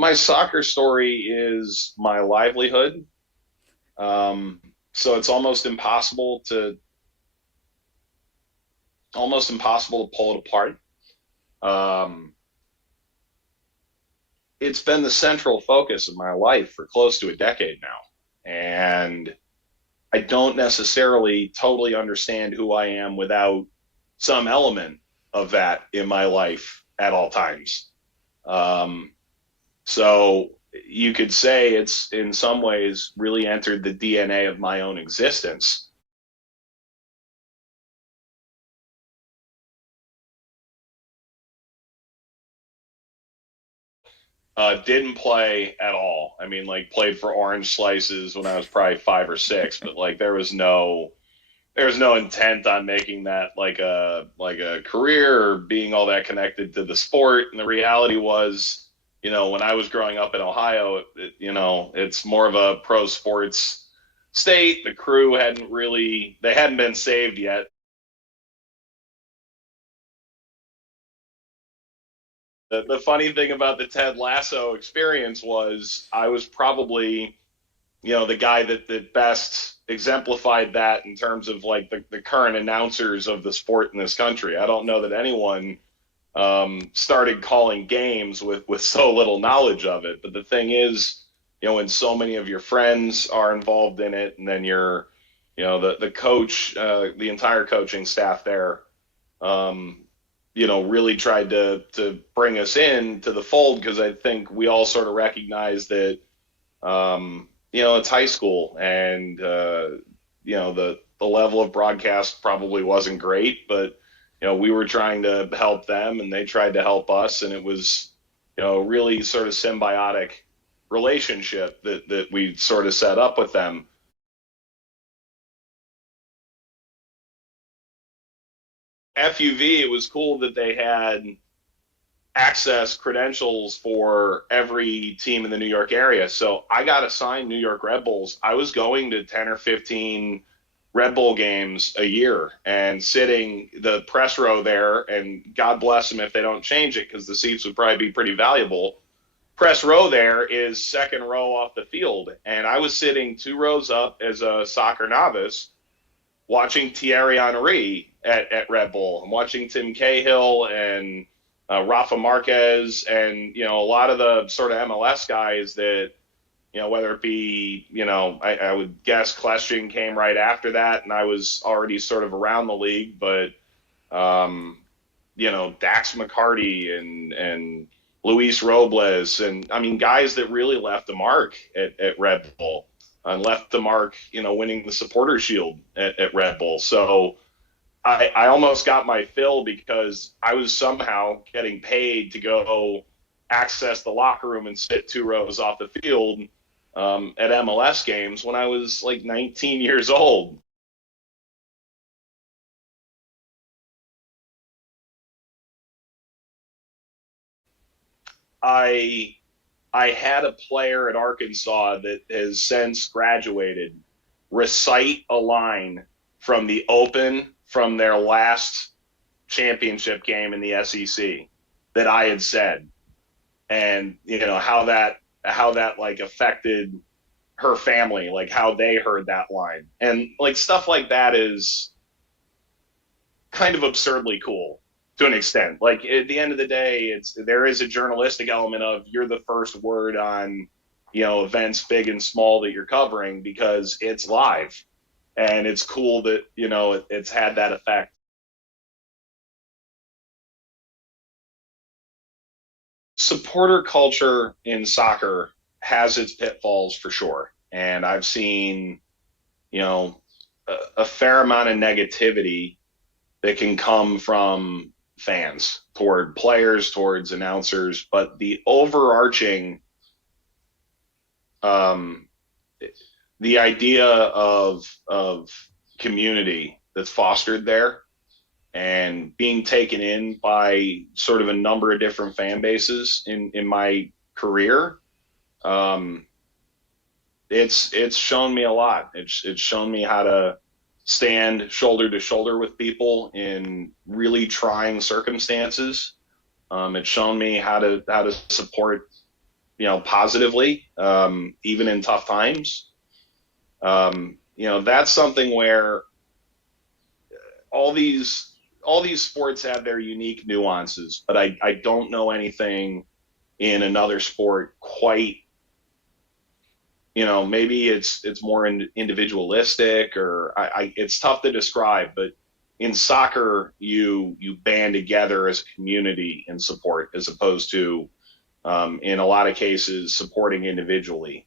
My soccer story is my livelihood. Um, so it's almost impossible to pull it apart. Um, it's been the central focus of my life for close to a decade now. And I don't necessarily totally understand who I am without some element of that in my life at all times. Um, so you could say it's in some ways really entered the DNA of my own existence. Didn't play at all. I mean, like played for Orange Slices when I was probably 5 or 6, but like there was no intent on making that like a career or being all that connected to the sport. And the reality was, when I was growing up in Ohio, it's more of a pro sports state. The crew hadn't been saved yet. The funny thing about the Ted Lasso experience was I was probably, the guy that best exemplified that in terms of like the current announcers of the sport in this country. I don't know that anyone started calling games with so little knowledge of it. But the thing is, when so many of your friends are involved in it, and then the coach, the entire coaching staff there, um, really tried to bring us in to the fold because I think we all sort of recognize that it's high school and the level of broadcast probably wasn't great, but we were trying to help them and they tried to help us, and it was really sort of symbiotic relationship that we sort of set up with them. FUV, it was cool that they had access credentials for every team in the New York area. So I got assigned New York Red Bulls. I was going to 10 or 15 Red Bull games a year and sitting the press row there. And God bless them if they don't change it because the seats would probably be pretty valuable. Press row there is second row off the field. And I was sitting 2 rows up as a soccer novice watching Thierry Henry at Red Bull. I'm watching Tim Cahill and Rafa Marquez and a lot of the sort of MLS guys that whether it be I would guess Kleshing came right after that, and I was already sort of around the league, but um, Dax McCarty and Luis Robles, and I mean guys that really left a mark at Red Bull and left the mark, winning the Supporter Shield at Red Bull. So I almost got my fill because I was somehow getting paid to go access the locker room and sit 2 rows off the field at MLS games when I was like 19 years old. I I had a player at Arkansas that has since graduated recite a line from the Open from their last championship game in the SEC that I had said, and how that like affected her family, like how they heard that line, and like stuff like that is kind of absurdly cool to an extent. Like at the end of the day, there is a journalistic element of you're the first word on events big and small that you're covering because it's live, and it's cool that it's had that effect. Supporter culture in soccer has its pitfalls for sure, and I've seen you know a fair amount of negativity that can come from fans toward players, towards announcers, but the overarching um, the idea of community that's fostered there and being taken in by sort of a number of different fan bases in my career, um, it's shown me a lot. It's shown me how to stand shoulder to shoulder with people in really trying circumstances. It's shown me how to support positively, even in tough times. That's something where all these all these sports have their unique nuances, but I don't know anything in another sport quite. Maybe it's more individualistic, or it's tough to describe. But in soccer, you band together as a community in support, as opposed to in a lot of cases supporting individually.